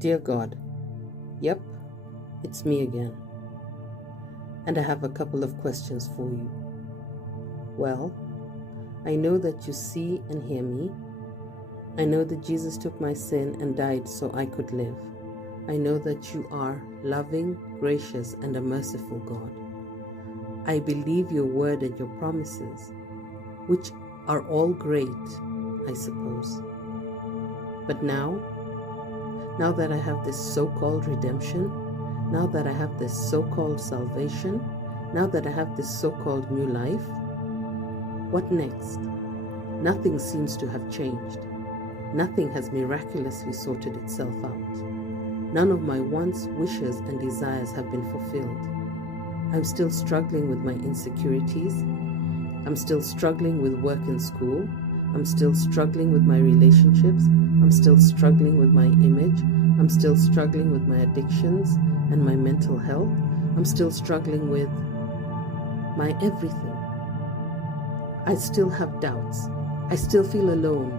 Dear God, yep, it's me again. And I have a couple of questions for you. Well, I know that you see and hear me. I know that Jesus took my sin and died so I could live. I know that you are loving, gracious, and a merciful God. I believe your word and your promises, which are all great, I suppose. But now that I have this so-called redemption, now that I have this so-called salvation, now that I have this so-called new life, what next? Nothing seems to have changed. Nothing has miraculously sorted itself out. None of my wants, wishes, and desires have been fulfilled. I'm still struggling with my insecurities. I'm still struggling with work and school. I'm still struggling with my relationships. I'm still struggling with my image. I'm still struggling with my addictions and my mental health. I'm still struggling with my everything. I still have doubts. I still feel alone.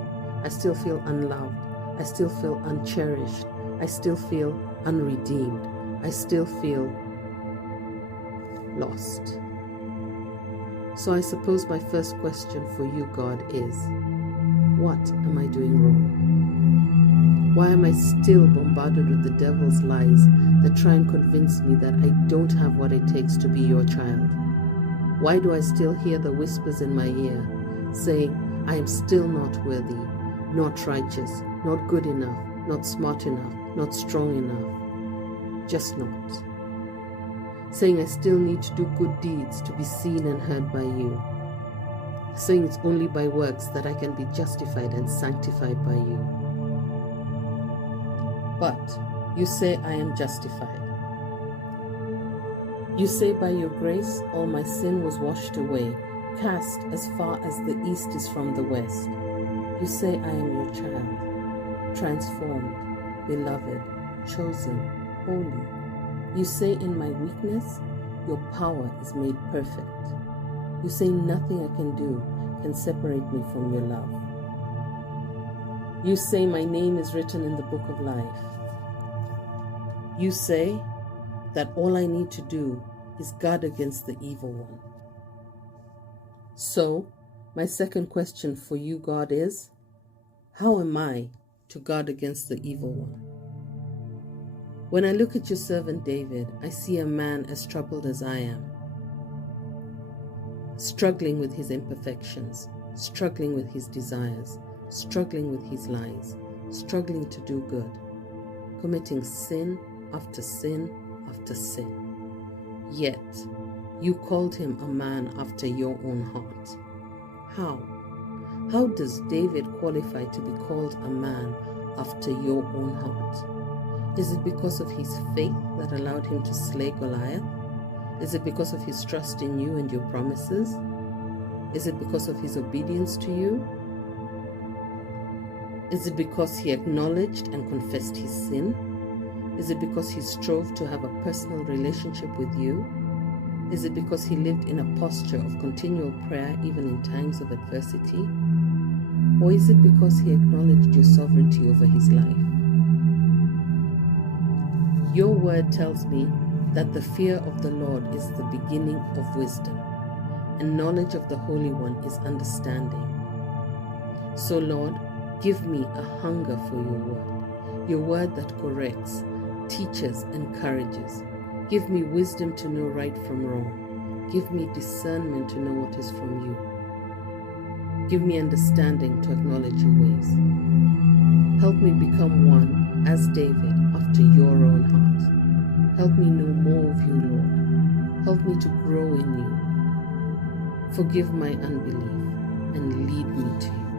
I still feel unloved. I still feel uncherished. I still feel unredeemed. I still feel lost. So I suppose my first question for you, God, is, what am I doing wrong? Why am I still bombarded with the devil's lies that try and convince me that I don't have what it takes to be your child? Why do I still hear the whispers in my ear saying, I am still not worthy, not righteous, not good enough, not smart enough, not strong enough, just not? Saying I still need to do good deeds to be seen and heard by you. Saying it's only by works that I can be justified and sanctified by you. But you say I am justified. You say by your grace all my sin was washed away, cast as far as the east is from the west. You say I am your child, transformed, beloved, chosen, holy. You say in my weakness, your power is made perfect. You say nothing I can do can separate me from your love. You say my name is written in the book of life. You say that all I need to do is guard against the evil one. So, my second question for you, God, is, how am I to guard against the evil one? When I look at your servant David, I see a man as troubled as I am, struggling with his imperfections, struggling with his desires, struggling with his lies, struggling to do good, committing sin after sin after sin. Yet, you called him a man after your own heart. How? How does David qualify to be called a man after your own heart? Is it because of his faith that allowed him to slay Goliath? Is it because of his trust in you and your promises? Is it because of his obedience to you? Is it because he acknowledged and confessed his sin? Is it because he strove to have a personal relationship with you? Is it because he lived in a posture of continual prayer even in times of adversity? Or is it because he acknowledged your sovereignty over his life? Your word tells me that the fear of the Lord is the beginning of wisdom, and knowledge of the Holy One is understanding. So Lord, give me a hunger for your word that corrects, teaches, encourages. Give me wisdom to know right from wrong. Give me discernment to know what is from you. Give me understanding to acknowledge your ways. Help me become one, as David, after your own heart. Help me know more of you, Lord. Help me to grow in you. Forgive my unbelief and lead me to you.